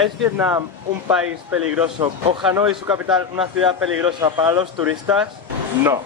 ¿Es Vietnam un país peligroso o Hanoi, su capital, una ciudad peligrosa para los turistas? No.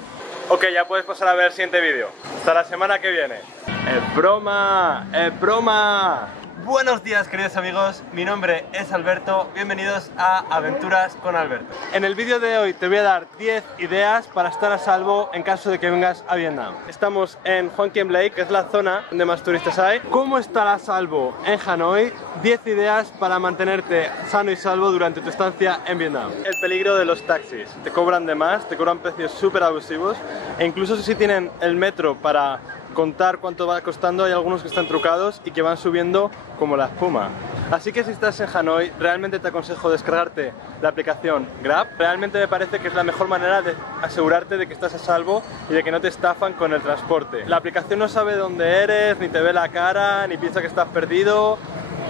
Ok, ya puedes pasar a ver el siguiente vídeo. Hasta la semana que viene. ¡Es broma! ¡Es broma! Buenos días, queridos amigos, mi nombre es Alberto, bienvenidos a Aventuras con Alberto. En el vídeo de hoy te voy a dar 10 ideas para estar a salvo en caso de que vengas a Vietnam. Estamos en Hoan Kiem Lake, que es la zona donde más turistas hay. ¿Cómo estar a salvo en Hanoi? 10 ideas para mantenerte sano y salvo durante tu estancia en Vietnam. El peligro de los taxis. Te cobran de más, te cobran precios súper abusivos e incluso si tienen el metro para contar cuánto va costando, hay algunos que están trucados y que van subiendo como la espuma. Así que si estás en Hanoi, realmente te aconsejo descargarte la aplicación Grab. Realmente me parece que es la mejor manera de asegurarte de que estás a salvo y de que no te estafan con el transporte. La aplicación no sabe dónde eres, ni te ve la cara, ni piensa que estás perdido.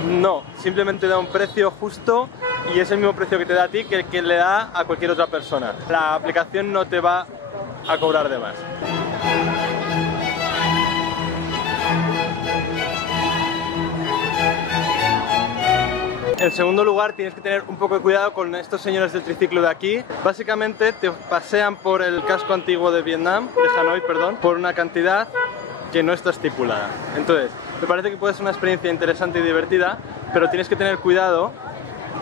No, simplemente da un precio justo y es el mismo precio que te da a ti que el que le da a cualquier otra persona. La aplicación no te va a cobrar de más. En segundo lugar, tienes que tener un poco de cuidado con estos señores del triciclo de aquí. Básicamente te pasean por el casco antiguo de Vietnam, de Hanoi, perdón, por una cantidad que no está estipulada. Entonces, me parece que puede ser una experiencia interesante y divertida, pero tienes que tener cuidado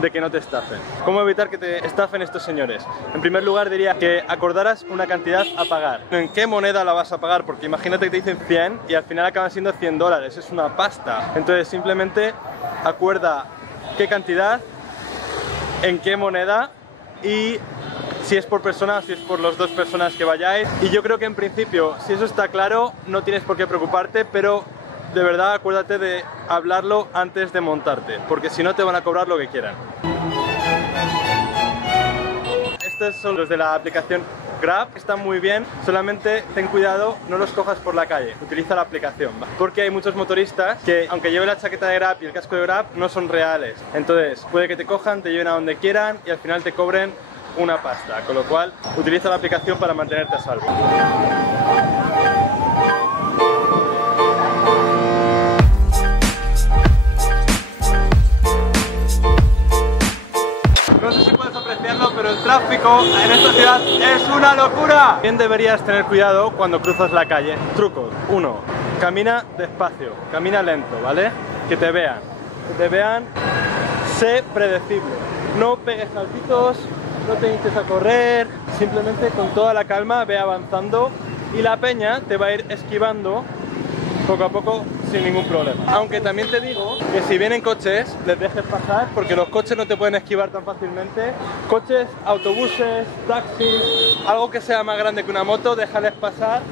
de que no te estafen. ¿Cómo evitar que te estafen estos señores? En primer lugar, diría que acordaras una cantidad a pagar. ¿En qué moneda la vas a pagar? Porque imagínate que te dicen 100 y al final acaban siendo $100. Es una pasta. Entonces, simplemente acuerda qué cantidad, en qué moneda y si es por persona o si es por las dos personas que vayáis. Y yo creo que en principio, si eso está claro, no tienes por qué preocuparte, pero de verdad acuérdate de hablarlo antes de montarte, porque si no te van a cobrar lo que quieran. Estos son los de la aplicación Grab, están muy bien, solamente ten cuidado, no los cojas por la calle, utiliza la aplicación, ¿va? Porque hay muchos motoristas que, aunque lleven la chaqueta de Grab y el casco de Grab, no son reales. Entonces, puede que te cojan, te lleven a donde quieran y al final te cobren una pasta, con lo cual, utiliza la aplicación para mantenerte a salvo. No sé si puedes apreciarlo, pero el tráfico en esta ciudad es una locura. Bien deberías tener cuidado cuando cruzas la calle. Trucos. 1. Camina despacio, camina lento, ¿vale? Que te vean. Que te vean. Sé predecible. No pegues saltitos, no te instes a correr. Simplemente con toda la calma ve avanzando y la peña te va a ir esquivando poco a poco sin ningún problema. Aunque también te digo que si vienen coches, les dejes pasar porque los coches no te pueden esquivar tan fácilmente. Coches, autobuses, taxis, algo que sea más grande que una moto, déjales pasar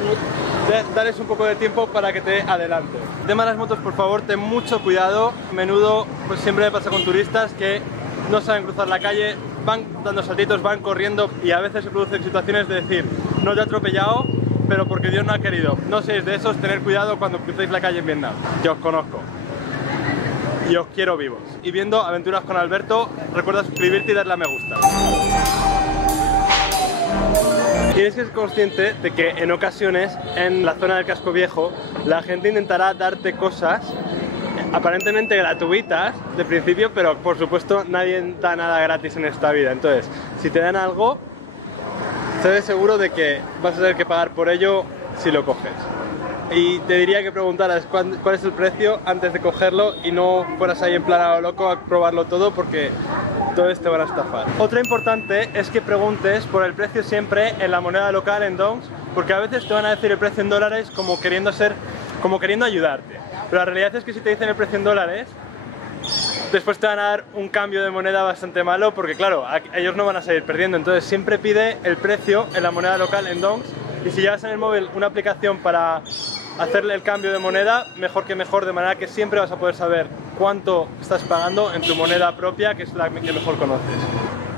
y dales un poco de tiempo para que te adelante. El tema de las motos, por favor, ten mucho cuidado. A menudo, pues siempre me pasa con turistas que no saben cruzar la calle, van dando saltitos, van corriendo y a veces se producen situaciones de decir, no te he atropellado, pero porque Dios no ha querido. No seáis de esos, tener cuidado cuando crucéis la calle en Vietnam, que os conozco y os quiero vivos. Y viendo Aventuras con Alberto, recuerda suscribirte y darle a me gusta. Tienes que ser consciente de que en ocasiones en la zona del casco viejo la gente intentará darte cosas aparentemente gratuitas de principio, pero por supuesto nadie da nada gratis en esta vida. Entonces, si te dan algo, estés seguro de que vas a tener que pagar por ello si lo coges. Y te diría que preguntaras cuál es el precio antes de cogerlo y no fueras ahí en plan a lo loco a probarlo todo porque todos te van a estafar. Otra importante es que preguntes por el precio siempre en la moneda local, en dongs, porque a veces te van a decir el precio en dólares como queriendo ayudarte. Pero la realidad es que si te dicen el precio en dólares, después te van a dar un cambio de moneda bastante malo porque claro, ellos no van a salir perdiendo. Entonces siempre pide el precio en la moneda local, en dongs, y si llevas en el móvil una aplicación para hacerle el cambio de moneda, mejor que mejor, de manera que siempre vas a poder saber cuánto estás pagando en tu moneda propia, que es la que mejor conoces.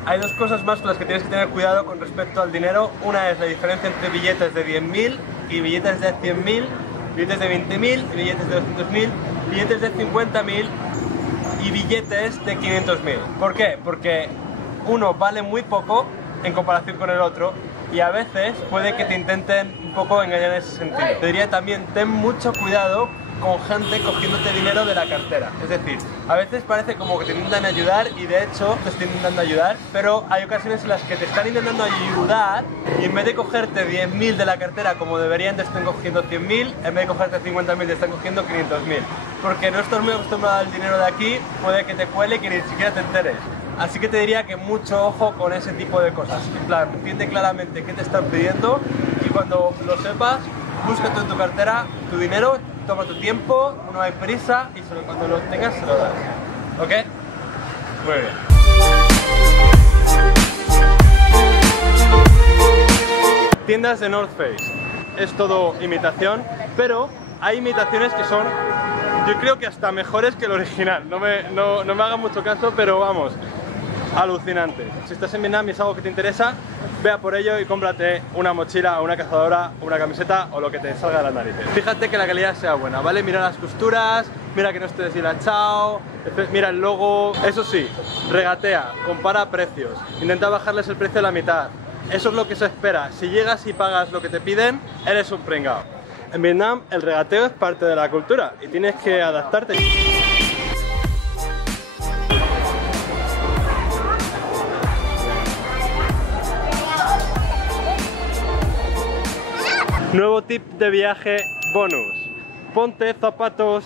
Hay dos cosas más con las que tienes que tener cuidado con respecto al dinero. Una es la diferencia entre billetes de 10.000 y billetes de 100.000, billetes de 20.000 y billetes de 200.000, billetes de 50.000 y billetes de 500.000. ¿Por qué? Porque uno vale muy poco en comparación con el otro y a veces puede que te intenten un poco engañar en ese sentido. Te diría también, ten mucho cuidado con gente cogiéndote dinero de la cartera. Es decir, a veces parece como que te intentan ayudar y de hecho te están intentando ayudar, pero hay ocasiones en las que te están intentando ayudar y en vez de cogerte 10.000 de la cartera como deberían, te están cogiendo 100.000, en vez de cogerte 50.000 te están cogiendo 500.000. Porque no estás muy acostumbrado al dinero de aquí, puede que te cuele y que ni siquiera te enteres. Así que te diría que mucho ojo con ese tipo de cosas. En plan, entiende claramente qué te están pidiendo y cuando lo sepas, busca tú en tu cartera tu dinero, toma tu tiempo, no hay prisa y solo cuando lo tengas se lo das. ¿Ok? Muy bien. Tiendas de North Face. Es todo imitación, pero hay imitaciones que son, yo creo que hasta mejores que el original. No me hagan mucho caso, pero vamos, alucinante. Si estás en Vietnam y es algo que te interesa, vea por ello y cómprate una mochila, una cazadora, una camiseta o lo que te salga de las narices. Fíjate que la calidad sea buena, ¿vale? Mira las costuras, mira que no esté deshilachado, mira el logo. Eso sí, regatea, compara precios, intenta bajarles el precio a la mitad. Eso es lo que se espera. Si llegas y pagas lo que te piden, eres un pringao. En Vietnam el regateo es parte de la cultura y tienes que adaptarte. Nuevo tip de viaje bonus. Ponte zapatos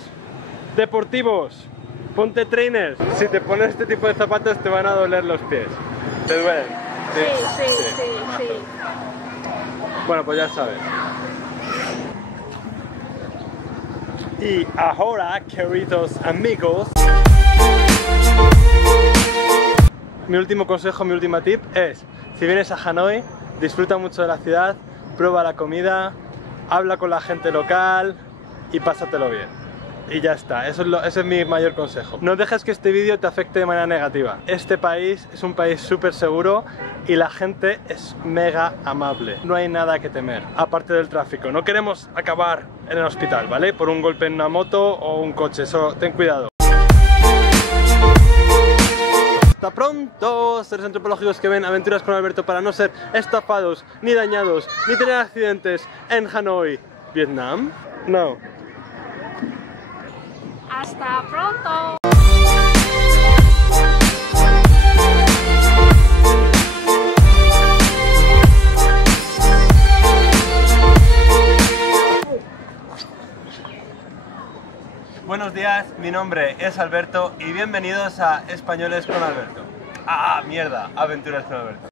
deportivos. Ponte trainers. Si te pones este tipo de zapatos te van a doler los pies. ¿Te duelen? Sí. Bueno, pues ya sabes. Y ahora, queridos amigos, mi último consejo, mi última tip es: si vienes a Hanoi, disfruta mucho de la ciudad, prueba la comida, habla con la gente local y pásatelo bien. Y ya está, ese es mi mayor consejo. No dejes que este vídeo te afecte de manera negativa. Este país es un país súper seguro y la gente es mega amable. No hay nada que temer, aparte del tráfico. No queremos acabar en el hospital, ¿vale? Por un golpe en una moto o un coche, eso, ten cuidado. Hasta pronto, seres antropológicos que ven Aventuras con Alberto, para no ser estafados, ni dañados, ni tener accidentes en Hanoi, Vietnam. No. Hasta pronto. Buenos días, mi nombre es Alberto y bienvenidos a Españoles con Alberto. ¡Ah, mierda! Aventuras con Alberto.